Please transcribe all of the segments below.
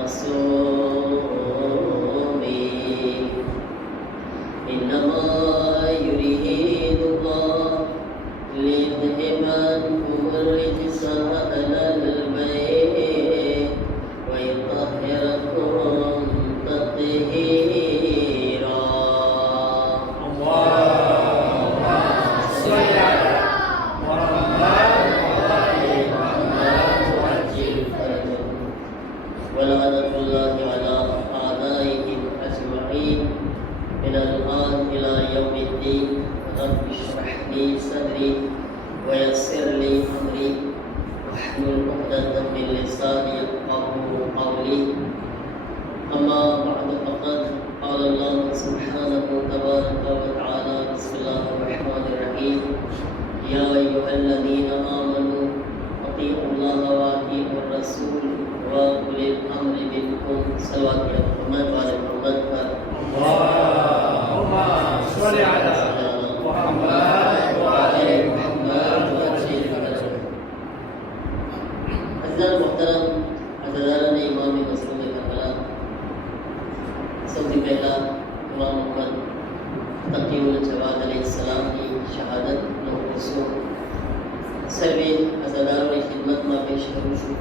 معصومي إنما يريد الله ليذهب عنكم الرجس أهل البيت ويطهركم تطهيرا. اللهم صل على محمد وعلى محمد وعجل فرجهم. ولعنة الله على أعدائهم أجمعين من الآن إلى يوم الدين. رب اشرح لي صدري ويسر لي أمري واحلل عقدة من لساني يفقهوا قولي. أما بعد فقد قال الله سبحانه تبارك وتعالى بسم الله الرحمن الرحيم يا أيها الذين آمنوا أطيعوا الله وأطيعوا الرسول وأولي الأمر منكم. صلوات على محمد وعلى محمد. اللهم صل على محمد وعلى محمد وعجل فرجهم. अज़ीज़ान मोहतरम अज़ीज़ान इमाम मसलूम करबला, सबसे पहला इमाम मोहम्मद तक़ीउल जवाद अलैहिस्सलाम की शहादत નો ઉત્સવ સર્વે અઝાદારોની ખિદમતમાં પેશ કરું છું.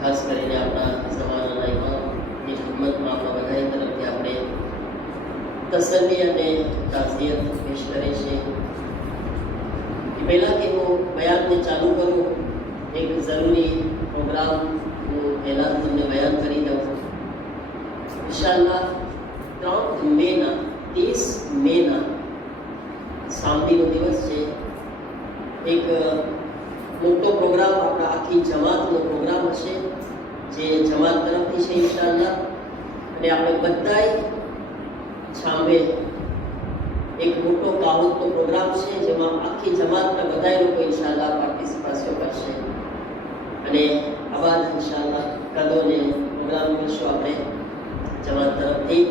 ખાસ કરીને આપણા જમાનાના ઇમામની ખિદમતમાં આપણા બધા તરફથી આપણે તસલ્લી અને તાઝિયત પેશ કરી છે. એ પહેલાં કે હું બયાનને ચાલુ કરું, એક જરૂરી પ્રોગ્રામ હું પહેલાં તમને બયાન કરી દઉં. ઇન્શાઅલ્લાહ 3 મેના 30 મેના સામડીનો દિવસ છે. એક મોટો પ્રોગ્રામ આપણા આખી જમાતનો પ્રોગ્રામ હશે, જે જમાત તરફથી છે ઇન્શાઅલ્લાહ. અને આપણે બધાય છાંભે એક મોટો કાવતનો પ્રોગ્રામ છે, જેમાં આખી જમાતના બધાય લોકો ઇન્શાઅલ્લાહ પાર્ટિસિપેશન કરશે. અને આ બાદ ઇન્શાઅલ્લાહ કદોને પ્રોગ્રામ કરશું આપણે જમાત તરફથી.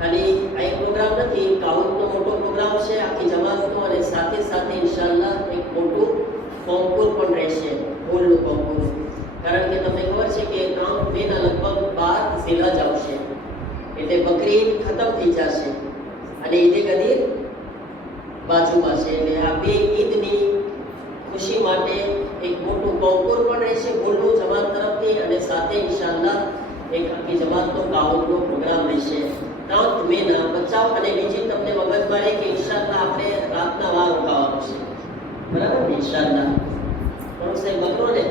ખાલી આ એક પ્રોગ્રામ નથી, કાવતનો મોટો પ્રોગ્રામ છે આખી જમાતનો. અને સાથે સાથે ઇન્શાઅલ્લાહ એક મોટું કોન્કુર પણ રહેશે, ફૂલનું કોન્કુર. કારણ કે તમને ખબર છે કે 3 મેના લગભગ 12 ઝીલહજ આવશે, એટલે બકરી ઈદ ખતમ થઈ જશે અને ઈદે ગદીર બાજુમાં છે. એટલે આ બે ઈદની ખુશી માટે એક મોટું કોન્કુર પણ રહેશે ફૂલનું જમાત તરફથી. અને સાથે ઇન્શાઅલ્લાહ એક આખી જમાતનો કાવતનો પ્રોગ્રામ રહેશે 3 મેના. બચાવ અને બીજી તમને મગજમાં રહે કે ઇન્શાઅલ્લાહ આપણે રાતના વાર રોકાવાનું છે, બરાબર ને? ઇન્શાઅલ્લાહ કોણ છે? બકરો ને?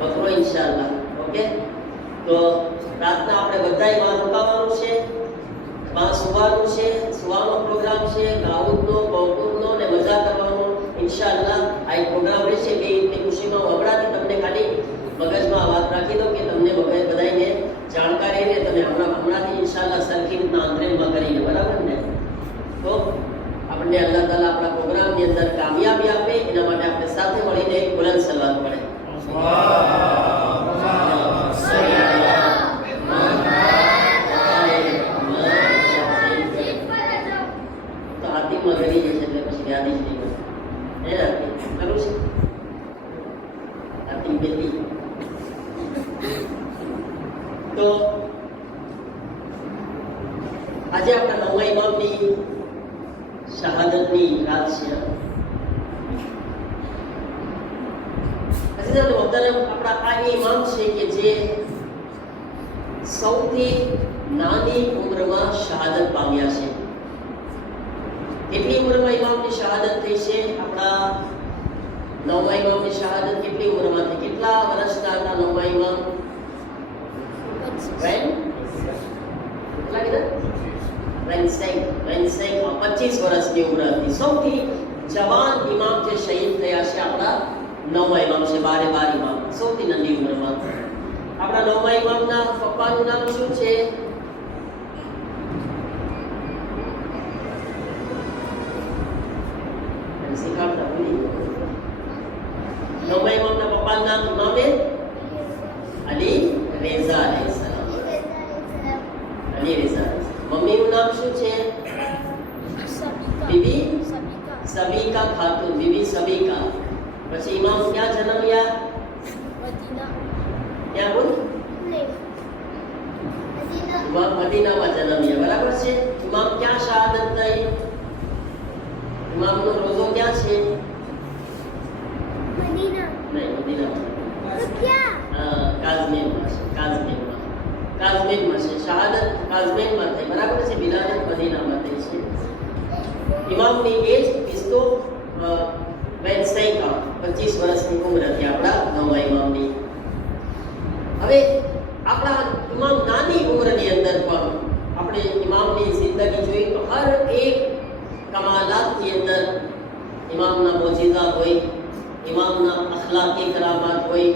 બકરો ઇન્શાઅલ્લાહ. ઓકે, તો રાતના આપણે બધાય વાર રોકાવાનું છે, માં સુવાનું છે, સુવાનો પ્રોગ્રામ છે, ગાઉદનો, કોન્કુરનો ને મજા કરવાનો ઇન્શાઅલ્લાહ આ એક પ્રોગ્રામ રહેશે. બે ઈદની ખુશીમાં હું હમણાંથી તમને ખાલી મગજમાં વાત રાખી દો કે તમને બધાને જાણકારી રહે. તમે હમણાંથી ઇન્શાઅલ્લાહ સરખી રીતના આંતરેલમાં કરીને, બરાબર ને? તો આપણને અલ્લાહ તાલા આપણા પ્રોગ્રામની અંદર કામયાબી આપે, એના માટે આપણે સાથે મળીને એક બુલંદ સલાત પડે. તો હાથીમાં ગણી જશે એટલે પછી યાદ જ નહીં હોય. હે હાથી ખરું છે? હાથી બેટી. તો આજે આપણા નવમા ઇમામની શહાદતની રાત છે. અઝીઝાન મોહતરમ, આપણા આ ઇમામ છે કે જે સૌથી નાની ઉંમરમાં શહાદત પામ્યા છે. કેટલી ઉંમરમાં ઇમામની શહાદત થઈ છે? આપણા નવમા ઇમામની શહાદત કેટલી ઉંમરમાં થઈ? કેટલા વર્ષના હતા નવમા ઇમામ? કેટલા કીધા? 25 વર્ષની ઉંમર હતી. સૌથી જવાન ઇમામ જે શહીદ થયા છે આપણા નવમા ઇમામ છે. 12 ઇમામ સૌથી નાની ઉંમરમાં. આપણા નવમા ઇમામના પપ્પાનું નામ શું છે? શીખાડતા ભૂલી ગયો. નવમા ઇમામના પપ્પાનું નામ ઇમામે અલી રેઝા અલૈહિસ્સલામ. અલી રેઝા. મમ્મીનું નામ શું છે? બીબી સબીકા ખાતુન. બીબી સબીકા. પછી ઇમામ ક્યાં જન્મ્યા? ક્યાં બોલ? ઇમામ મદીનામાં જન્મ્યા, બરાબર છે. ઇમામ ક્યાં શહાદત થઈ? ઇમામનો રોજો ક્યાં છે? નહીં, મદીનામાં. કાઝમીનમાં છે. કાઝમીનમાં છે. શહાદત કાઝમીનમાં થઈ, બરાબર છે. વિલાદત મદીનામાં થઈ છે. ઇમામની એજ 25 વર્ષની ઉંમર હતી આપણા નવમા ઇમામની. હવે આપણા ઇમામ નાની ઉંમરની અંદર પણ આપણે ઇમામની જિંદગી જોઈએ તો હર એક કમાલાતની અંદર ઇમામના મોજીઝા હોય, ઇમામના અખલાકી કરામાત હોય,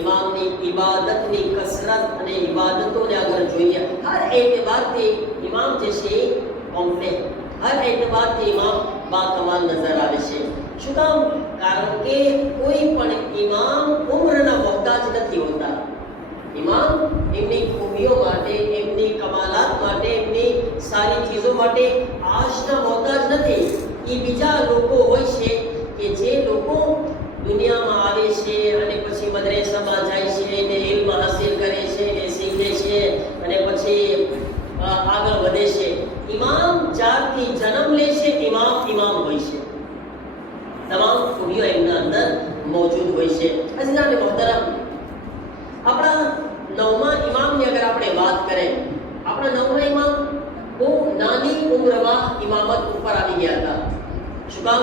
ઇમામની ઇબાદતની કસરત અને ઇબાદતોને અગર જોઈએ, હર એતબારથી ઇમામ જે છે કોમ્પ્લેટ, હર એતબારથી ઇમામ બાકમાલ નજર આવે છે. શું કામ? કારણ કે કોઈ પણ ઇમામ ઉમ્રના મોહતાજ નથી હોતા. ઇમામ એમની ખૂબીઓ માટે, એમની કમાલાત માટે, એમની સારી ચીજો માટે આજના મોહતાજ નથી. એ બીજા લોકો હોય છે કે જે લોકો દુનિયામાં આવે છે અને પછી મદ્રેસામાં જાય છે ને ઇલ્મ હાસિલ કરે છે ને શીખે છે અને પછી આગળ વધે છે. ઇમામ જ્યારથી જન્મ લે છે ઇમામ હોય છે. તમામ ખૂબીઓ એમના અંદર મોજૂદ હોય છે. અઝીઝાને મોહતરમ, આપણા નવમા ઇમામની અગર આપણે વાત કરીએ, આપણા નવમા ઇમામ બહુ નાની ઉંમરમાં ઇમામત ઉપર આવી ગયા હતા. શું કામ?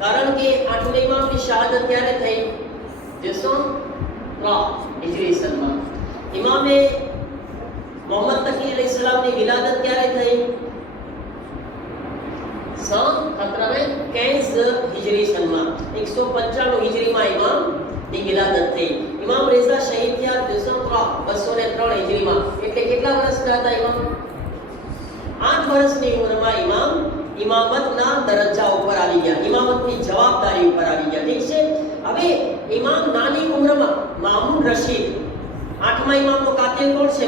કારણ કે આઠમા ઇમામની શહાદત ત્યારે થઈ 203 હિજરી સનમાં. ઇમામે મોહમ્મદ તકી અલૈહિસ્સલામની વિલાદત ત્યારે થઈ 15 હિજરી સનમાં. 195 હિજરીમાં ઇમામની વિલાદત થઈ. ઇમામ રેઝા શહીદ થયા 203 હિજરીમાં. એટલે કેટલા વર્ષના હતા ઇમામ? 8 વર્ષની ઉંમરમાં ઇમામ ઇમામતના દરજ્જા ઉપર આવી ગયા, ઇમામતની જવાબદારી ઉપર આવી ગયા. ઠીક છે. હવે ઇમામ નાની ઉંમરમાં મામૂન રશીદ, આઠમા ઇમામનો કાતિલ કોણ છે?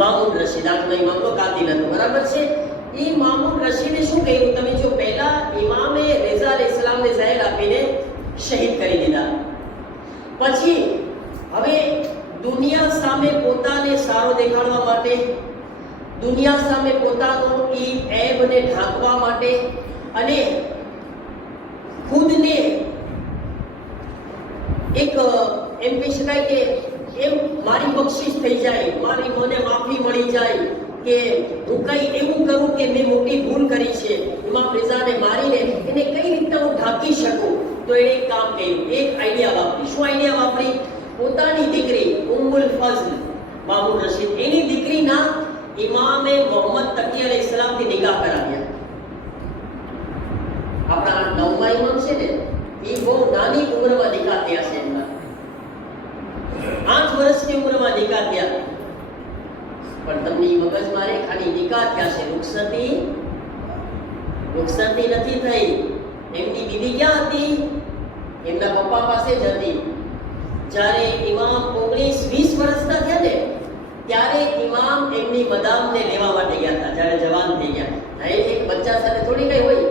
મામૂન રશીદ આઠમા ઇમામનો કાતિલ હતો, બરાબર છે. એ મામૂન રશીદે શું કહ્યું? તમે જો પહેલા ઇમામે રેઝા અલૈહિસ્સલામને ઝહેર આપીને શહીદ કરી દીધા, પછી હવે દુનિયા સામે પોતાને સારો દેખાડવા માટે, દુનિયા સામે પોતાનો એ એબને ઢાંકવા માટે અને ખુદને એક એમ કહી શકાય કે એમ મારી બક્ષિસ થઈ જાય, મારી મને માફી મળી જાય કે હું કઈ એવું કરું કે મેં મોટી ભૂલ કરી છે, ઇમામ રેઝાને મારીને એને કઈ રીતના હું ઢાંકી શકું, તો એણે એક કામ કર્યું, એક આઈડિયા વાપરી. શું આઈડિયા વાપરી? પોતાની દીકરી ઉમ્મુલ ફઝલ મામૂન રશીદ, એની દીકરીના ઇમામે મોહમ્મદ તકી અલૈહિસ્સલામથી નિકાહ કરાવ્યા. આપણા નવમા ઇમામ છે ને, એ બહુ નાની ઉંમરમાં નિકાહ થયા છે એમના. 8 વર્ષની ઉંમરમાં નિકાહ થયા. પણ તમને મગજ મારે ખાલી નિકાહ થયા છે, રૂખસતી નથી થઈ. એમની બીવી ક્યાં હતી? એમના પપ્પા પાસે જ હતી. જ્યારે ઇમામ 19-20 વર્ષના થયા ને, ત્યારે ઇમામ એમની મદામને લેવા માટે ગયા હતા. જ્યારે જવાન થઈ ગયા, એક બચ્ચા સાથે થોડી કઈ હોય,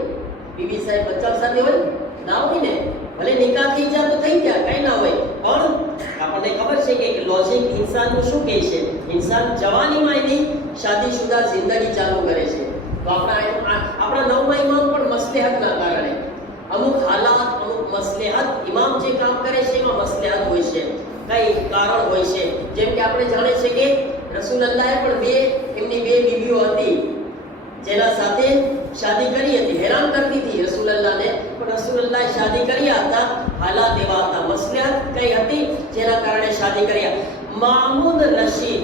બીબી સાહેબ બચ્ચા સાથે હોય ના હોય ને, ભલે નિકાહ થઈ જાય તો થઈ ગયા, કઈ ના હોય. પણ આપણને ખબર છે કે લોજિક ઇન્સાનનું શું કહે છે? ઇન્સાન જવાનીમાં એની શાદીશુદા જિંદગી ચાલુ કરે છે. તો આપણા નવમા ઇમામ પણ મસ્લેહતના કારણે અમુક હાલાત, અમુક મસ્લેહત, ઇમામ જે કામ કરે છે એમાં મસ્લેહત હોય છે, કઈ કારણ હોય છે. જેમ કે આપણે જાણીએ છીએ કે રસૂલુલ્લાહે પણ એમની બે બીવીઓ હતી જેના સાથે શાદી કરી હતી. હેરાન કરતી હતી રસૂલુલ્લાહને, પણ રસૂલુલ્લાહે શાદી કર્યા હતા. હાલાત એવા હતા, મસ્લેહત કઈ હતી જેના કારણે શાદી કર્યા. મામૂન રશીદ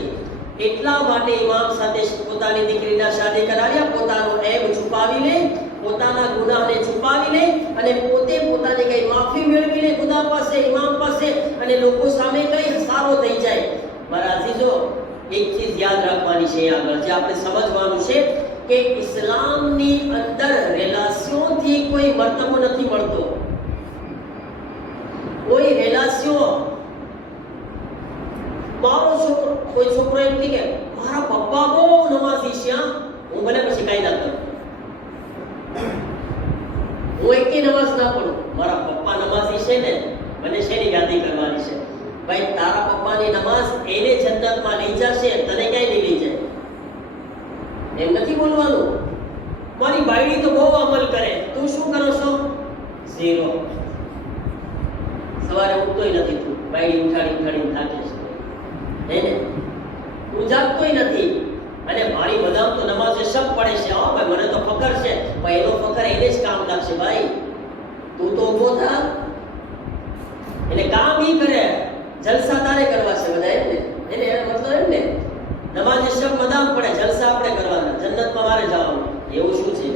એટલા માટે ઇમામ સાથે પોતાની દીકરીના શાદી કરાવ્યા, પોતાનો એબ છુપાવી લે, પોતાના ગુનાહને છુપાવી લે અને પોતે પોતાની કઈ માફી મેળવી લે ખુદા પાસે, ઇમામ પાસે, અને લોકો સામે કઈ સારો થઈ જાય. મારા અઝીઝો, એક ચીજ યાદ રાખવાની છે આગળ, જે આપણે સમજવાનું છે કે ઇસ્લામની અંદર રિલેશનથી કોઈ મર્તબો નથી મળતો. કોઈ રિલેશન, મારો છોકરો, કોઈ છોકરો એમ કે મારા પપ્પા બહુ નમાઝી છે, હું ભલે પછી કાંઈ ના કરું, હું એકે નમાઝ ના પડું, મારા પપ્પા નમાઝી છે ને મને શેની યાદી કરવાની છે? ભાઈ તારા પપ્પાની નમાઝ એને જન્નતમાં લઈ જશે, તને ક્યાંય નહીં લઈ જાય. એમ નથી બોલવાનું. મારી બાયડી તો બહુ અમલ કરે, તું શું કરો છો? ઝીરો. સવારે ઉઠતોય નથી તું, બાયડી ઉઠાડી થાકે છે ને, તું જાગતોય નથી. અને મારી બદામ તો નમાઝે શક પડે છે. હા ભાઈ મને તો ફકર છે, ભાઈ એનો ફકર એને જ કામ લાગશે. ભાઈ તું તો ઊભો થા, એટલે કામ ઈ કરે, જલસા તારે કરવા છે બધા. એને એનો મતલબ એમ ને, નમાઝે શક બદામ પડે, જલસા આપણે કરવાના, જન્નતમાં મારે જવાનું. એવું શું છે?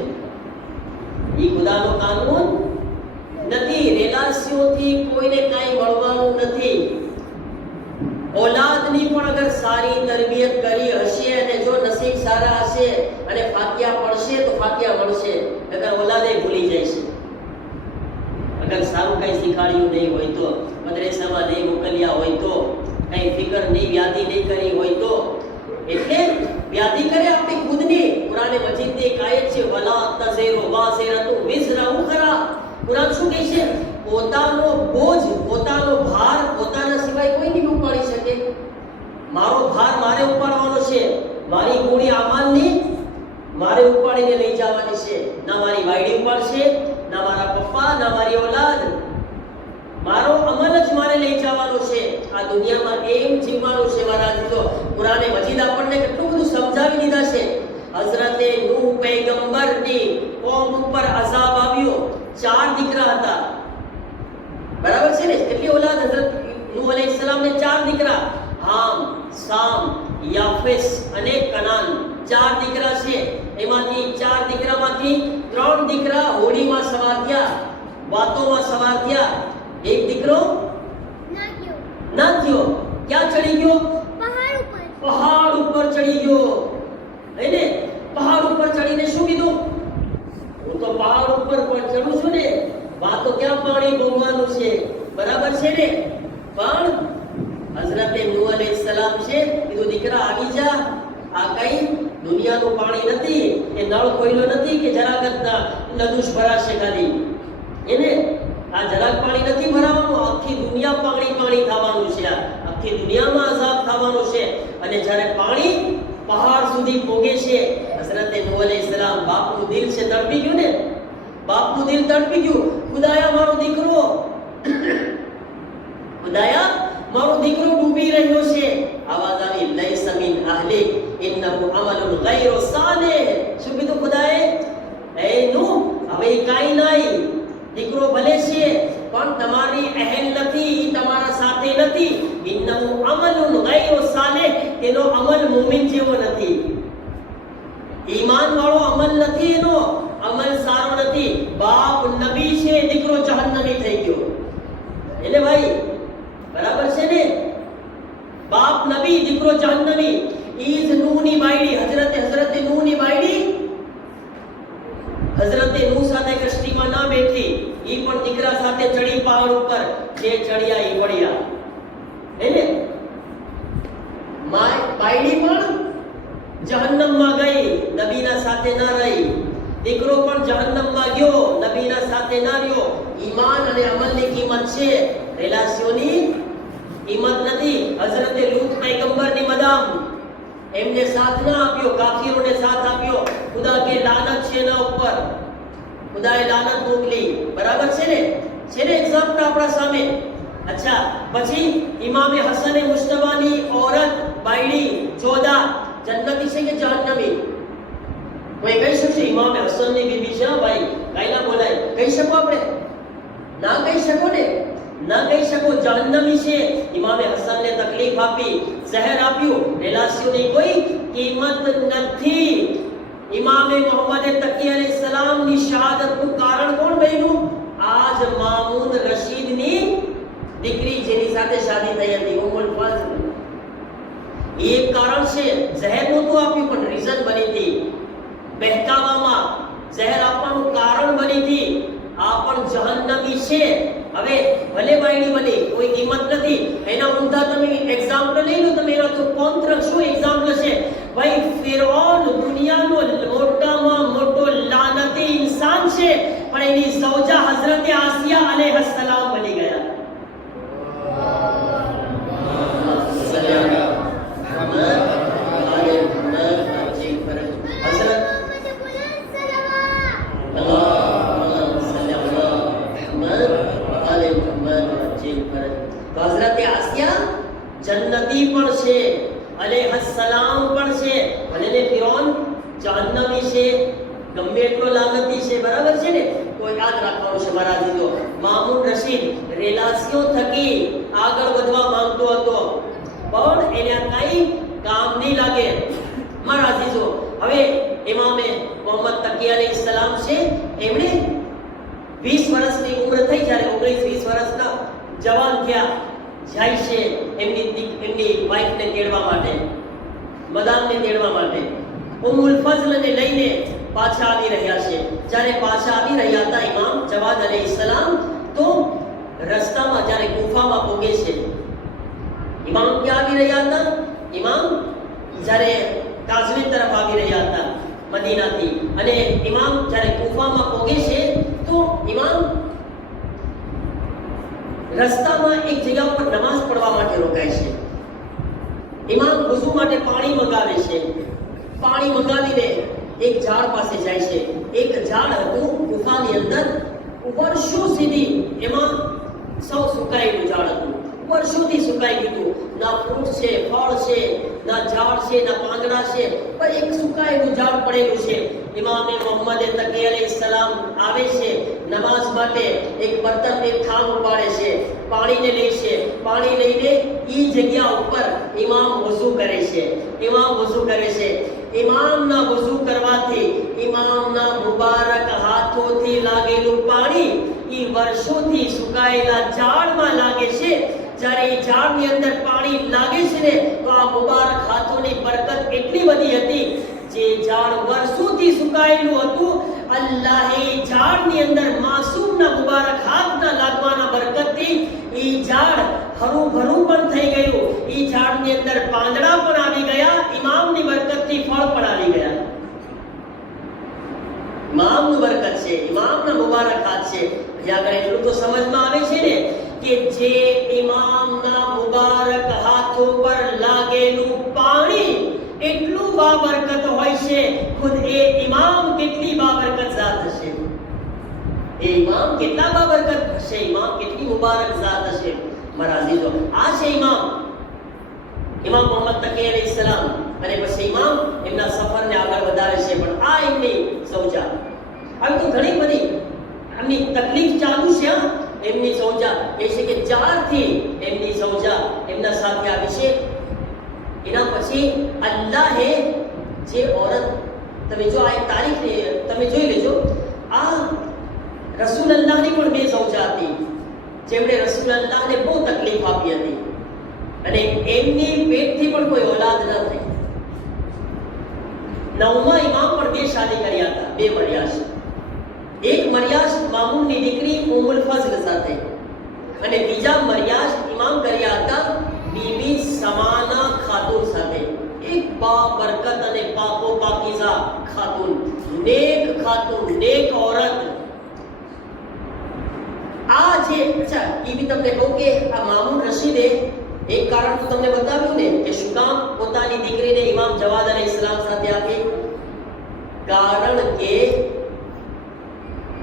ઈ ખુદાનો કાનૂન નથી. રેલાસીઓથી કોઈને કાંઈ મળવાનું નથી. औलादની પણ અગર સારી તરબિયત કરી હશે અને જો નસીબ સારા હશે અને ફાતિયા પડશે તો ફાતિયા મળશે, અગર औलादે ભૂલી જાય છે. અગર સારું કઈ શીખાડ્યું નહીં હોય તો, મદ્રેસામાં નહીં મોકલ્યા હોય તો, કઈ ફિકર નહીં, વ્યાધિ નહીં કરી હોય તો, એટલે વ્યાધિ કરે આપણી ખુદની. કુરાને મજીદની એક આયત છે, વલા તઝીરુ વાઝિરતુ વિઝરા ઉખરા. કુરાન શું કહે છે? પોતાનો બોજ, પોતાનો ભાર પોતાના સિવાય કોઈ નહીં ઉપાડી શકે. મારો ભાર મારે ઉપાડવાનો છે, મારી ગુણી આમાનની મારે ઉપાડીને લઈ જવાની છે. ના મારી વાયડી ઉપાડશે, ના મારા પપ્પા, ના મારી औलाद. મારો અમલ જ મારે લઈ જવાનો છે. આ દુનિયામાં એમ જીવવાનું છે મારા દીકરો. કુરાને મજીદ આપણને કેટલું બધું સમજાવી દીધા છે. હઝરતે નૂહ પૈગંબરની કોમ ઉપર અઝાબ આવ્યો. 4 દીકરા હતા, બરાબર છે ને? કેટલી औलाद? હઝરત નૂહ અલૈહિસ્સલામ ને 4 દીકરા, હામ, સામ, યાફેસ અને કનાન. 4 દીકરા છે. એમાંથી 4 દીકરામાંથી 3 દીકરા હોડીમાં સવાર થયા, વાતોમાં સવાર થયા. એક દીકરો ના થયો. ક્યાં ચડી ગયો? પહાડ ઉપર ચડી ગયો. હે પહાડ ઉપર ચડીને શું કીધું? હું તો પહાડ ઉપર ચડું છું ને, વાતો ક્યાં પાણી ભોગવાનું છે, બરાબર છે ને? પણ હઝરતે નૂહ અલૈહિસ્સલામ છે, કીધું દીકરા આવી જા, આ કઈ દુનિયાનું પાણી નથી, એ નળ કોઈનો નથી કે જરાક નદુશ ભરાશે ખાલી. એને આ જરાક પાણી નથી ભરાવાનું, આખી દુનિયા પાણી થવાનું છે. આખી દુનિયામાં અઝાબ થવાનો છે. અને જ્યારે પાણી પહાડ સુધી પહોંચે છે, હઝરતે નૂહ અલૈહિસ્સલામ, બાપનું દિલ છે તડપી ગયું ને, બાપનું દિલ તડપી ગયું. ખુદાયા મારો દીકરો, ખુદાયા મારો દીકરો ડૂબી રહ્યો છે. આવાજ આવી, લૈસા મિન અહલિક ઇન્નહુ અમલુન ગૈરુ સાલિહ. શું કીધું ખુદાએ? એ નૂહ, હવે કાઈ નહીં, દીકરો ભલે છે પણ તમારી અહેલ નથી, તમારા સાથે નથી. ઇન્નહુ અમલુન ગૈરુ સાલિહ, તેનો અમલ મુમિન જેવો નથી, ઈમાન વાળો અમલ નથી, એનો અમલ સારો નથી. બાપ નબી છે, દીકરો જહન્નમી થઈ ગયો. એટલે ભાઈ બરાબર છે ને? બાપ નબી, દીકરો જહન્નમી. ઈજ નૂહની બાયડી, હઝરતે નૂહની બાયડી હઝરતે નૂહ સાથે કશ્તીમાં ના બેઠી, ઈ પણ દીકરા સાથે ચડી પહાડ ઉપર. જે ચડ્યા ઈ વળ્યા. એને બાયડી પણ જહન્નમમાં ગઈ, નબીના સાથે ના રહી. દીકરો પણ જહન્નમમાં ગયો, નબીના સાથે ના રહ્યો. ઈમાન અને અમલની કિંમત છે, રેલાસીઓની કિંમત નથી. હઝરતે લૂત પૈગંબરની મદામ, એમને સાથ ના આપ્યો, કાફીરોને સાથ આપ્યો. ખુદા કે લાનત છે એના ઉપર, ખુદાએ લાનત મોકલી. બરાબર છે ને? છે ને એક્ઝામ્પલ આપણા સામે. અચ્છા, પછી ઇમામે હસને મુશ્તબાની औरत બાયડી જોદા જન્નતી છે કે જહન્નમી? કોઈ કહી શકશે ઇમામે હસનની બીબી છે? ભાઈ કઈ ના બોલાય. કહી શકો આપણે? ના કહી શકો ને, ના કહી શકો. જહન્નમી છે. ઇમામે હસનને તકલીફ આપી, ઝહેર આપ્યું, રેલાસીઓની કોઈ કિંમત નથી. ઇમામે મોહમ્મદ તકી અલૈહિસ્સલામની શહાદતનું કારણ કોણ બન્યું? આજ મામૂન રશીદની દીકરી જેની સાથે શાદી થઈ હતી, ઉમ્મુલ ફઝલ. એક કારણ છે. ઝહેર નહોતું આપ્યું પણ રીઝન બની હતી, બહેકાવામાં ઝહેર આપવાનું કારણ બની હતી. આ પણ જહન્નમી છે. હવે ભલે બાયડી બની, કોઈ કિંમત નથી. એના ઊંધા તમે એક્ઝામ્પલ લઈ લો. તમે એના તો કોન્ટ્ર શું એક્ઝામ્પલ છે? ભાઈ ફિરૌન દુનિયાનો મોટામાં મોટો લાનતી ઇન્સાન છે, પણ એની ઝૌજા હઝરતે આસિયા અલૈહિસ્સલામ બની ગયા. જન્નતી પણ છે, અલૈહિસ્સલામ પણ છે, અને ફિરૌન જહન્નમી છે, ગમે એટલો લાનતી છે, બરાબર છે ને? તો યાદ રાખવાનું છે મારા દીદો. મામૂન રશીદ રેલાસીઓ થકી આગળ વધવા માંગતો હતો, પણ એને કઈ કામ નહીં લાગે મારા દીદો. હવે ઇમામે મોહમ્મદ તકી અલૈહિસ્સલામ છે, એમણે 20 વર્ષની ઉંમર થઈ, જ્યારે 19-20 વર્ષના જવાન થયા, જાય છે એમની વાઈફને તેડવા માટે, મદાનને તેડવા માટે. ઉમ્મુલ ફઝલને લઈને પાછા આવી રહ્યા છે. જ્યારે પાછા આવી રહ્યા હતા ઇમામ જવાદ અલૈહિસ્સલામ, તો રસ્તામાં જ્યારે ગુફામાં પહોંચે છે, ઇમામ ક્યાં આવી રહ્યા હતા? ઇમામ જ્યારે કાઝવીન તરફ આવી રહ્યા હતા મદીનાથી, અને ઇમામ જ્યારે ગુફામાં પહોંચે છે, તો ઇમામ રસ્તામાં એક જગ્યા પર નમાઝ પડવા માટે રોકાય છે. ઇમામ વુઝુ માટે પાણી મંગાવે છે. પાણી મંગાવીને એક ઝાડ પાસે જાય છે. એક ઝાડ હતું ગુફાની અંદર, વર્ષો સુધી એમાં સૌ સુકાયેલું ઝાડ હતું, વર્ષોથી સુકાઈ ગયું. ના ફ્રૂટ છે, ફળ છે, ના ઝાડ છે, ના પાંદડા છે, પણ એક સુકાયેલું ઝાડ પડેલું છે. ઇમામે મોહમ્મદ તકી અલૈહિસ્સલામ આવે છે નમાઝ માટે, એક બર્તન, એક થાળ ઉપાડે છે, પાણીને લે છે. પાણી લઈને ઈ જગ્યા ઉપર ઇમામ વઝુ કરે છે. ઇમામ વઝુ કરે છે. ઇમામના વઝુ કરવાથી ઇમામના મુબારક હાથોથી લાગેલું પાણી ઈ વર્ષોથી સુકાયેલા ઝાડમાં લાગે છે. જ્યારે એ ઝાડની અંદર પાણી લાગે છે ને, તો આ મુબારક હાથોની બરકત એટલી બધી હતી, જે ઝાડ વર્ષોથી સુકાયેલું હતું, અલ્લાહે ઝાડની અંદર માસૂમના મુબારક હાથના લાગવાના બરકતથી ઈ ઝાડ હરું ભરું પણ થઈ ગયું. ઈ ઝાડની અંદર પાંદડા પણ આવી ગયા, ઇમામની બરકતથી ફળ પણ આવી ગયા. ઇમામની બરકત છે, ઇમામના મુબારક હાથ છે. અહીંયા આગળ એટલું તો સમજમાં આવે છે ને કે જે ઇમામના મુબારક હાથો પર લાગેલું પાણી એટલું બાબરકત હોય છે, ખુદ એ ઇમામ કેટલી બાબરકત ઝાત હશે. એ ઇમામ કેટલા બાબરકત હશે, ઇમામ કેટલી મુબારક ઝાત હશે મારા અઝીઝો. આ છે ઇમામ મોહમ્મદ તકી અલૈહિસ્સલામ. અને પછી ઇમામ એમના સફરને આગળ વધારે છે. પણ આ એમની સૌજા, આવી તો ઘણી બધી એમની તકલીફ ચાલુ છે. એમની સૌજા એ છે કે 4 થી એમની સૌજા એમના સાથે આવી છે. એના પછી અલ્લાહે જે औरत, તમે જો આ તારીખ તમે જોઈ લેજો, આ રસૂલ અલ્લાહની પણ 2 સૌજા હતી, જેમણે રસૂલ અલ્લાહને બહુ તકલીફ આપી હતી, અને એમની પેટથી પણ કોઈ औलाद ન થઈ. 9મા ઇમામ પણ 2 શાદી કર્યા હતા, 2 મર્યાસ. એક મર્યાસ મામૂનની દીકરી ઉમ્મુલ ફઝલ સાથે, અને બીજા મર્યાસ ઇમામ કર્યા હતા બીબી સમાના ખાતુન સાથે. એક બાબરકત અને પાકો પાકીઝા ખાતુન, નેક ખાતુન, નેક औरत. આ જે અચ્છા એ બી તમને કહું કે આ મામૂન રશીદે એક કારણ તો તમને બતાવ્યું ને કે શું કામ પોતાની દીકરીને ઇમામ જવાદ અલૈહિસ્સલામ સાથે આપી. કારણ કે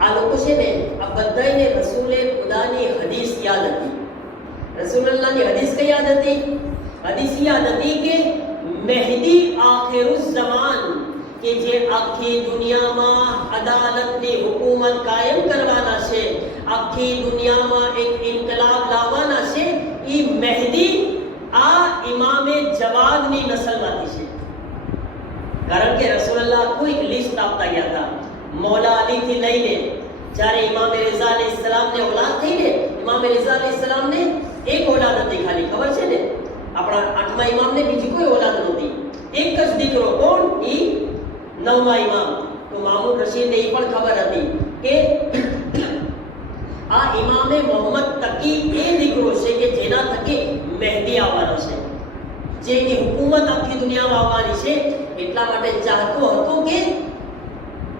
આ લોકો છે ને, આ બધાને રસૂલે ખુદાની હદીસ યાદ હતી. રસૂલુલ્લાહની હદીસ કઈ યાદ હતી? હદીસ યાદ હતી કે મહેદી આખિરુઝ ઝમાન, કે જે આખી દુનિયામાં અદાલતની હુકુમત કાયમ કરવાના છે, આખી દુનિયામાં એક ઇન્કલાબ લાવવાના છે, ઈ મહેદી આ ઇમામે જવાદની નસલમાંથી છે. કારણ કે રસૂલુલ્લાહ કોઈ લિસ્ટ આપતા ગયા હતા. મૌલા અલીથી લઈને જ્યારે ઇમામે રિઝા અલૈહિસ્સલામને औलाद થઈ ને, ઇમામે રિઝા અલૈહિસ્સલામને એક औलाद હતી ખાલી, ખબર છે ને? આપણા 8મા ઇમામને બીજી કોઈ औलाद નહોતી, એક જ દીકરો. કોણ? ઈ 9મા ઇમામ. તો મામૂન રશીદને એ પણ ખબર હતી કે આ ઇમામે મોહમ્મદ તકી એ દીકરો છે કે જેના થકી મહેદી આવવાનો છે, જેની હુકુમત આખી દુનિયામાં આવવાની છે. એટલા માટે ચાહતો હતો કે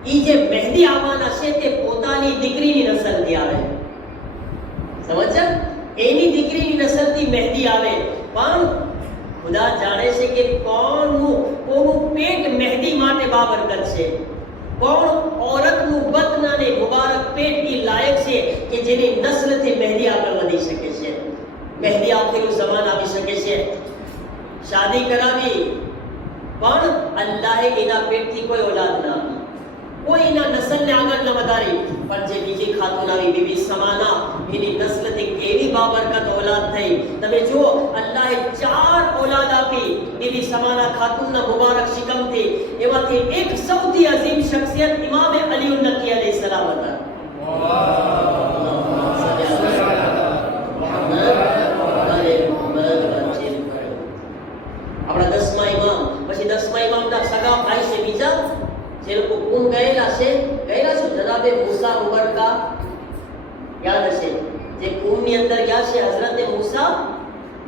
ઈ જે મહેદી આવવાના છે તે પોતાની દીકરીની નસલથી આવે. સમજ્યા? એની દીકરીની નસલથી મહેદી આવે. પણ ખુદા જાણે છે કે કોનું પેટ મહેદી માટે બાબરકત છે, કોણ औरतનું બતન અને મુબારક પેટ ઈ લાયક છે કે જેની નસ્લથી મહેદી આગળ વધી શકે છે, મહેદી આખિરુઝ ઝમાન આવી શકે છે. શાદી કરાવી, પણ અલ્લાહે એના પેટથી કોઈ ઓલાદ ના આપી, કોઈ એના નસલને આગળ ન વધારી. પણ જે બીજી ખાતુન આવી બીબી સમાના, એની નસ્લથી કેવી બાબરકત ઓલાદ થઈ. તમે જુઓ, અલ્લાહે 4 ઓલાદ આપી બીબી સમાના ખાતુનના મુબારક શિકમથી. એમાંથી એક સૌથી અઝીમ શખ્સિયત ઇમામે અલી નકી અલૈહિ સલામ હતા. આપણા 10મા ઇમામ, પછી 10મા ઇમામના સગા ભાઈ છે બીજા, જે લોકો કુમ ગયેલા છે જનાબે મૂસા મુબરકા, યાદ હશે, જે કુમની અંદર ગયા છે હઝરતે મૂસા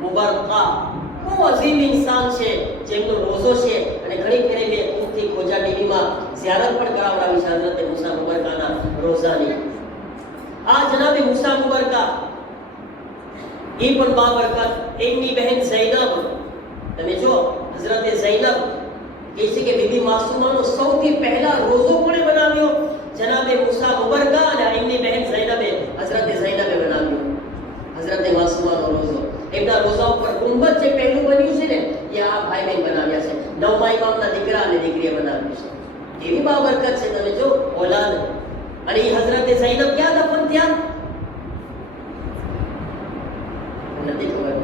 મુબરકા. બહુ અઝીમ ઇન્સાન છે, જેમનો રોઝો છે. અને ઘણી ફેરે મેં કુમથી ખોજા ટીવીમાં ઝિયારત પણ કરાવડાવી છે હઝરતે મૂસા મુબરકાના રોઝાની. આ જનાબે મૂસા મુબરકા એ પણ બાબરકત. એમની બહેન ઝૈનબ, તમે જો હઝરતે ઝૈનબ કહે છે કે બીબી માસુમાનો સૌથી પહેલા રોઝો કોણે બનાવ્યો? જનાબે મૂસા મુબરકા અને એમની બહેન ઝૈનબે, હઝરતે ઝૈનબે બનાવ્યો હઝરતે માસુમાનો રોઝો. એમના રોઝા ઉપર ગુંબદ જે પહેલું બન્યું છે ને, એ આ ભાઈ બહેન બનાવ્યા છે. 9મા ઇમામના દીકરા અને દીકરીએ બનાવ્યું છે. કેવી બાબરકત છે, તમે જો ઓલાદ. અને એ હઝરતે ઝૈનબ ક્યાં દફન થયા? નથી ખબર.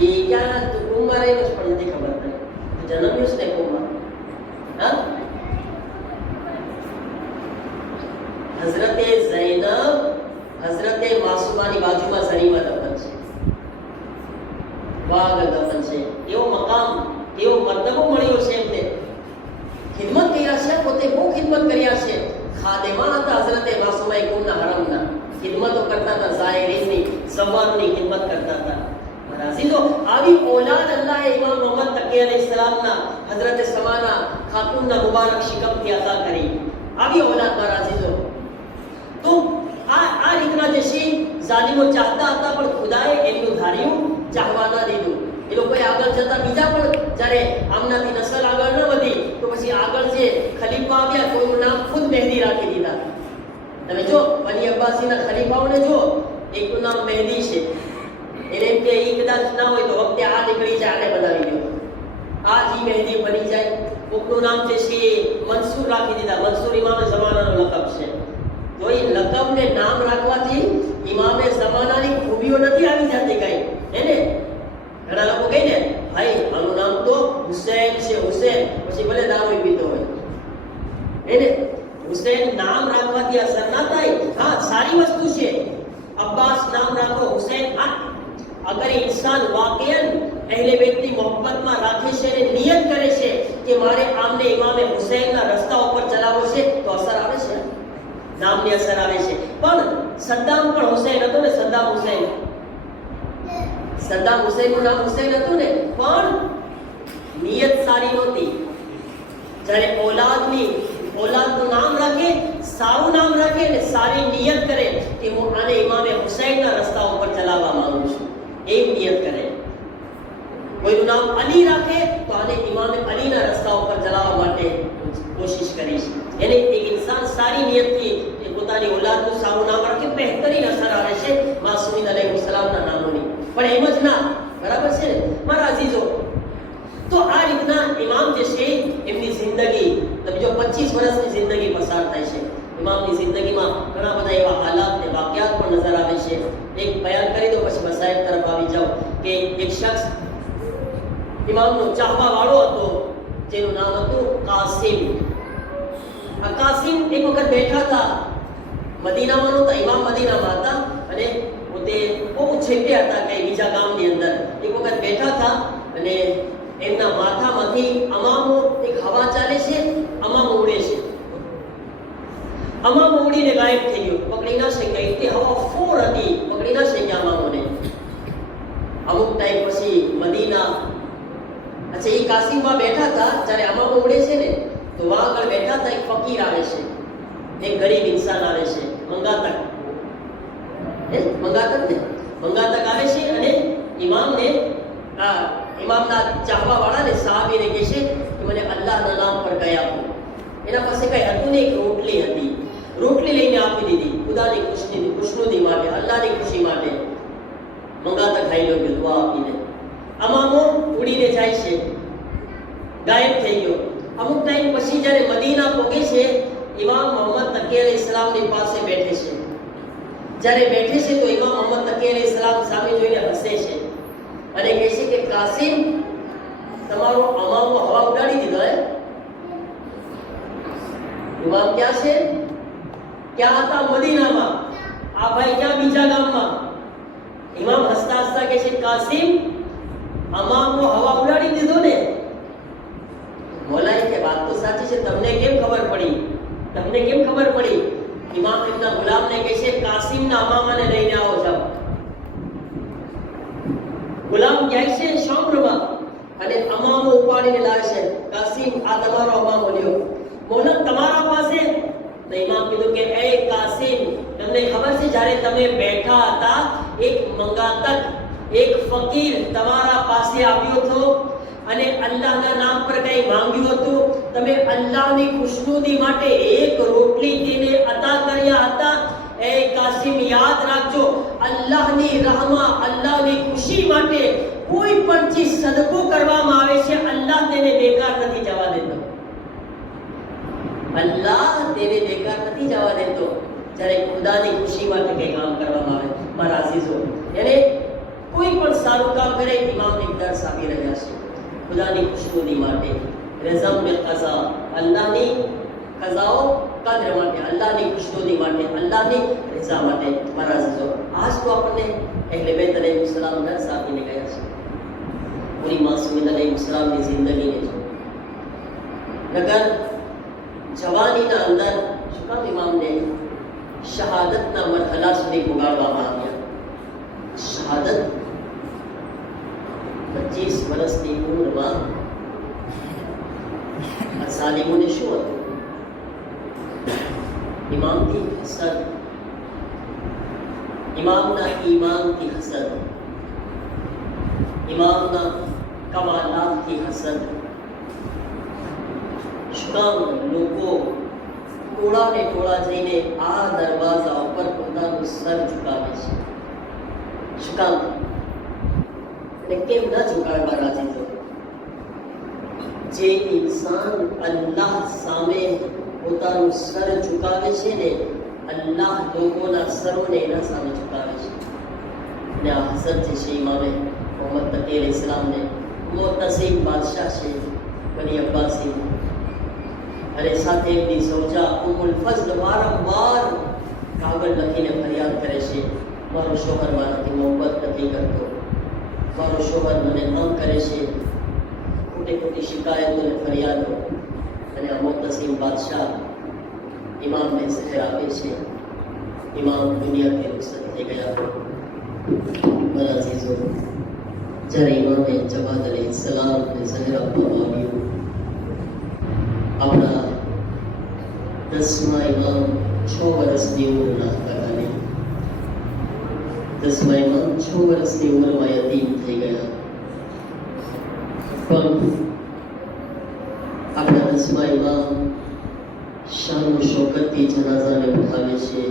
એ ક્યાં કુંભમાં રહેલો છે પણ નથી ખબર. જન્મ્યો છે ને કુંભમાં. હા, હઝરતે ઝૈનબ હઝરતે માસુમાની બાજુમાં ઝરીમાં દફન છે, વાગલ દફન છે. એવો મકામ, એવો મર્તબો મળ્યો છે એમને. ખિદમત કર્યા છે, પોતે બહુ ખિદમત કર્યા છે. ખાદેમા હતા હઝરતે માસુમાએ કુમના હરમના. ખિદમતો કરતા હતા, ઝાયરીની સવારની ખિદમત કરતા હતા. અઝીઝો, આવી ઓલાદ અલ્લાહે ઇમામ મોહમ્મદ તકી અલૈહિસ્સલામના હઝરતે સમાના ખાતુનના મુબારક શિકમથી અતા કરી. આવી ઓલાદ મારા અઝીઝો. તો આ રીતના જે છે ઝાલિમો ચાહતા હતા, પણ ખુદાએ એમનું ધાર્યું ચાહવા ના દીધું. એ લોકોએ આગળ જતા બીજા પણ જ્યારે આમનાથી નસલ આગળ ન વધી, તો પછી આગળ જે ખલીફા આવ્યા તો એનું નામ ખુદ મહેદી રાખી દીધા. તમે જો બની અબ્બાસીના ખલીફાઓને જો, એકનું નામ મહેદી છે. એને એમ કે એ કદાચ ના હોય તો વખતે આ નીકળી જાય, આને બનાવી દો, આ જી મહેદી બની જાય. કોકનું નામ જે છે મંસૂર રાખી દીધા. મંસૂર ઇમામે ઝમાનાનો લકબ છે. તો એ લકબને નામ રાખવાથી ઇમામે ઝમાનાની ખૂબીઓ નથી આવી જતી કઈ. એને ઘણા લોકો કહે ને, ભાઈ આનું નામ તો હુસૈન છે, હુસૈન, પછી ભલે દારૂ પીતો હોય. એને હુસૈન નામ રાખવાથી અસર ના થાય. હા, સારી વસ્તુ છે. અબ્બાસ નામ રાખો, હુસૈન. અગર इंसान वाकईन अहले बैत की मोहब्बत में राखे છે અને નિયત કરે છે કે મારે આમને ઇમામે હુસૈનના રસ્તા ઉપર ચલાવવો છે, તો અસર આવે છે, નામની અસર આવે છે. પણ સદ્દામ પણ હુસૈન હતો ને, સદ્દામ હુસૈનનું નામ હુસૈન હતું ને, પણ નિયત સારી નહોતી. જ્યારે ઓલાદનું નામ રાખે, સારું નામ રાખે અને સારી નિયત કરે કે હું આને ઇમામે હુસૈનના રસ્તા ઉપર ચલાવવા માંગુ છું, એક નિયત કરે. કોઈનું નામ અલી રાખે તો આને ઇમામે અલીના રસ્તા ઉપર ચલાવવા માટે કોશિશ કરીશ. એને એક ઇન્સાન સારી નિયતથી એ પોતાની ઓલાદનું સારું નામ રાખે, બહેતરીન અસર આવે છે માસૂમીન અલૈહિસ્સલામના નામોની. પણ એમ જ ના, બરાબર છે ને મારા અઝીઝો? તો આ રીતના ઇમામ જે છે એમની જિંદગી, તમે જો 25 વર્ષની જિંદગી પસાર થાય છે. ઇમામની જિંદગીમાં ઘણા બધા એવા હાલાત ને વાકયાત પણ નજર આવે છે. એક બયાન કરી દો પછી મસાઇલ તરફ આવી જાઓ. કે એક શખ્સ ઇમામનો ચાહવા વાળો હતો, જેનું નામ હતું કાસિમ. આ કાસિમ એક વખત બેઠા હતા, મદીનામાં નહોતા, ઇમામ મદીનામાં હતા અને પોતે બહુ છેટે હતા કઈ બીજા ગામની અંદર. એક વખત બેઠા હતા અને એમના માથામાંથી અમામો, એક હવા ચાલે છે, અમામો ઉડે છે. અમામો ઉડીને ગાયબ થઈ ગયો, પકડી ના શક્યા. તે હવા ફોર હતી, પકડી ના શક્યા અમામોને. અમુક ટાઈમ પછી મદીના, અચ્છા એ કાસિમમાં બેઠા હતા, જ્યારે અમામો ઉડે છે ને તો વહાં આગળ બેઠા હતા એક ફકીર આવે છે, એક ગરીબ ઇન્સાન આવે છે, મંગાતક આવે છે અને ઇમામને ઇમામના ચાહવા વાળાને સાહાબીને કહે છે કે મને અલ્લાહના નામ પર કઈ આપો. એના પાસે કઈ હતું ને, એક રોટલી હતી, રોટલી લઈને આપી દીધી ખુદાની ખુશનુદી માટે, અલ્લાહની ખુશી માટે. મંગાતા ખાઈ લો, દુઆ આપીને. આમાં ગાયબ થઈ ગયો. અમુક ટાઈમ પછી જ્યારે મદીના પહોંચે છે, ઇમામ મોહમ્મદ તકી અલૈહિસ્સલામની પાસે બેઠે છે. જ્યારે બેઠે છે તો ઇમામ મોહમ્મદ તકી અલૈહિસ્સલામ સામે જોઈને હસે છે અને કહે છે કે કાસિમ, તમારો અમામો હવા ઉડાડી દીધો હે. ઇમામ ક્યાં છે? ક્યાં હતા? મદીનામાં. આ ભાઈ ક્યાં? બીજા ગામમાં. ઇમામ હસતા હસતા કહે છે, કાસિમ, અમામો હવા ઉડાડી દીધો ને? બોલાય કે વાત તો સાચી છે, તમને કેમ ખબર પડી? તમને કેમ ખબર પડી? ઇમામ એમના ગુલામને કહે છે, કાસિમના અમામાને લઈને આવો જાઓ. ગુલામ જાય છે શોમરમાં અને અમામો ઉપાડીને લાવે છે. કાસિમ, આ તમારો અમામો લ્યો. મોહમ્મદ તમારા પાસે? તો ઇમામ કીધું કે એ કાસિમ, તમને ખબર છે જ્યારે તમે બેઠા હતા એક મંગાતક, એક ફકીર તમારા પાસે આવ્યો હતો અને અલ્લાહના નામ પર કંઈ માંગ્યું હતું. તમે અલ્લાહની ખુશનુદી માટે એક રોટલી તેને અદા કર્યા હતા. એ કાસિમ, યાદ રાખજો, અલ્લાહની રાહમાં, અલ્લાહની ખુશી માટે કોઈ પણ ચીજ સદકો કરવામાં આવે છે, અલ્લાહ તેને બેકાર નથી જવા દેતો. અલ્લાહ તેને બેકાર નથી જવા દેતો. જ્યારે ખુદાની ખુશી માટે કંઈ કામ કરવામાં આવે, મારા અઝીઝો, એને કોઈ પણ સારું કામ કરે, ઇમામ એક દર્સ આપી રહ્યા છે ખુદાની ખુશનુદી માટે. રઝમ બિલ કઝા, અલ્લાહની કઝાઓ કદ્ર માટે, અલ્લાહની ખુશનુદી માટે, અલ્લાહની રઝા માટે. મારા અઝીઝો, આજ તો આપણને અહેલે બેત અલૈહિસ્સલામ દર્સ આપીને ગયા છે. પૂરી માસૂમીન અલૈહિસ્સલામની જિંદગીને જો નગર જવાનીના અંદર શું કામ ઇમામને શહાદતના મરહલા સુધી પુગાડવામાં આવ્યા? શહાદત 25 વર્ષની ઉંમરમાં આ સાલિમોને શું હતું? ઇમામથી હસદ, ઇમામના ઈમાનથી હસદ, ઇમામના કમાલાતથી હસદ. શું કામ લોકો ટોળાને ટોળા જઈને આ દરવાજા ઉપર પોતાનું સર ઝુકાવે છે? શું કામ? અને કેમ ન ઝુકાવવા રાજી થયો? જે ઇન્સાન અલ્લાહ સામે પોતાનું સર ઝુકાવે છે ને, અલ્લાહ લોકોના સરોને એના સામે ઝુકાવે છે. અને આ હસદ જે છે ઇમામે મોહમ્મદ તકી અલૈહિસ્સલામને, મોહતસીબ બાદશાહ છે બની અબ્બાસી, અને સાથે એમની સૌજા ઉમ્મુલ ફઝલ વારંવાર કાગળ લખીને ફરિયાદ કરે છે, મારો શોહર મારાથી મોહબ્બત નથી કરતો, મારો શોહર મને તંગ કરે છે, ખોટી ખોટી શિકાયતો અને ફરિયાદો. અને આ મોહતસીમ બાદશાહ ઇમામને શહેર આપે છે. ઇમામ દુનિયાથી રૂખસત થઈ ગયા. મારા અઝીઝો, જ્યારે ઇમામે જવાદ અલૈહિસ્સલામને શહેર આપવામાં આવ્યું, આપણા 10મા ઇમામ 6 વર્ષની ઉંમરના હતા. 10મા ઇમામ 6 વર્ષની ઉંમરમાં યતીમ થઈ ગયા. પણ આપણા 10મા ઇમામ શાન શૌકતથી જનાઝાને ઉઠાવે છે,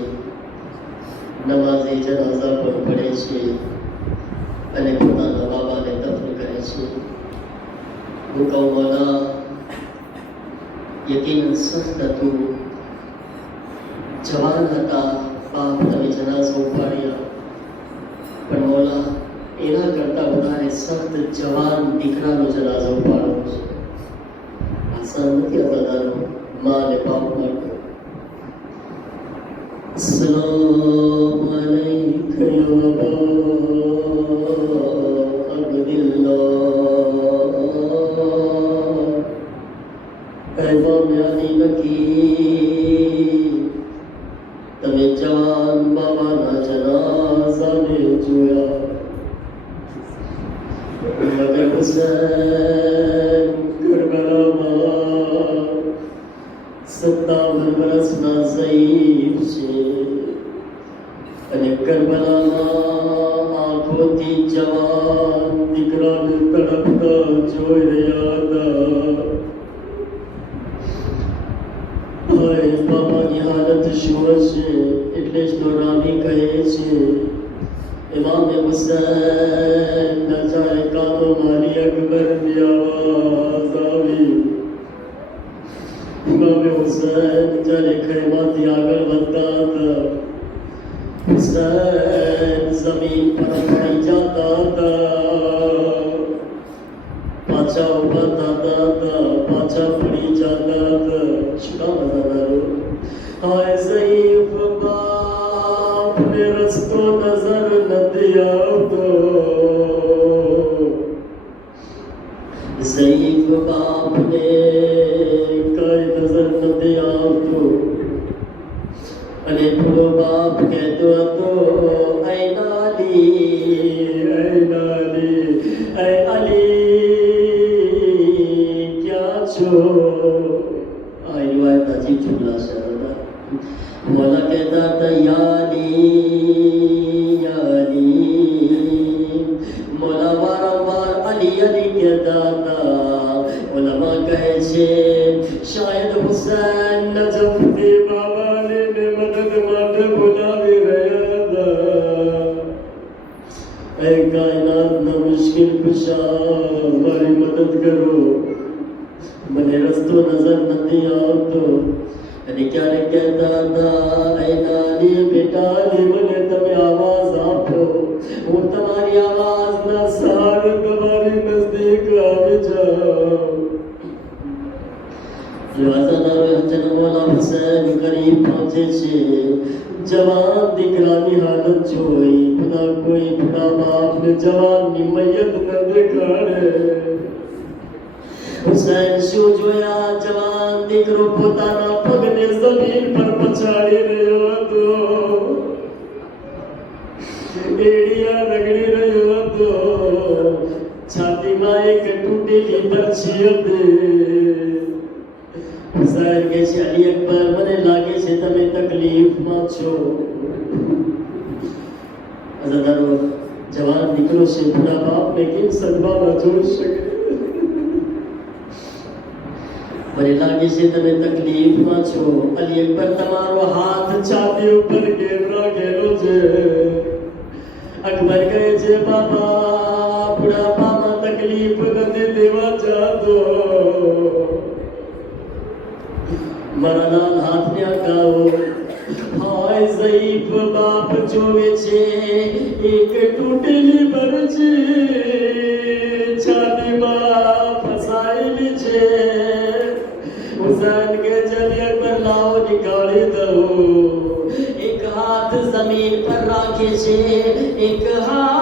નમાઝે જનાઝા પણ પડે છે અને પોતાના બાબાને દફન કરે છે. હું કહું મોલા, યકીન સખ્ત હતું. જવાન હતા, બાપ તમે જનાઝો ઉપાડ્યા, પણ મોલા એના કરતાં વધારે સખ્ત જવાન દીકરાનો જનાઝો ઉપાડવો છે. આસાન નથી અદાદાનો મા અને બાપ માટે. અસ્સલામુ અલૈકુમ તમે જવાન બાબાના જનાઝાને જોયા, મગર હુસૈન કરબલામાં 57 વર્ષના ઝઈફ છે અને કરબલામાં આંખોથી જવાન દીકરાને તડપતા જોઈ રહ્યા હતા. બાબાની હાલત શું હશે? એટલે જ તો રામી કહે છે, ઇમામે હુસૈન ન જાણે કાનો મારી અકબરની આવાજ આવી. અલી અલી કહેતા હતા. ઉલમા કહે છે શાયદ હુસૈન નજફી બાબાને મદદ માટે બોલાવી રહ્યા હતા. એ કાયનાતના મુશ્કિલ કુશા મારી મદદ કરો, મને રસ્તો નજર નથી આવતો. અને ક્યારેક કહેતા હતા એ નાની બેટાની મને તમે આવાજ આપો, હું તમારી આવાજના સહારે તમારી નજદીક આવી જાઉં. જનમોલા હુસૈન કરીબ પહોંચે છે. જવાન દીકરાની હાલત જોઈ ખુદા કોઈ બુઢા બાપને જવાનની મૈયત ન દેખાડે. હુસૈન શું જોયા? જવાન દીકરો પોતાના પગને જમીન પર પછાડી રહ્યો હતો, એડિયા રગડી રહ્યો હતો, છાતીમાં એક તૂટેલી બરછી હતી. હુસૈન કહે છે અલી અકબર, મને લાગે છે તમે તકલીફમાં છો. અઝાદારો જવાન દીકરો છે, બુઢા બાપને કેમ સદભાવના જોઈ શકે? મને લાગે છે તમે તકલીફમાં છો. અલી અકબર તમારો હાથ છાતી ઉપર રાખેલો છે. અકબર કહે છે બાબા, બુઢાપામાં તકલીફ નથી દેવા ચાહતો. મારા લાલ હાથને અગાવો. હાય ઝઈફ બાપ જોવે છે એક તૂટેલી બરછી છાતીમાં ફસાયેલી છે. હુસૈન કે ચલિए पर लाओ निकाली दो. एक हाथ जमीन पर राखे छे, एक हाथ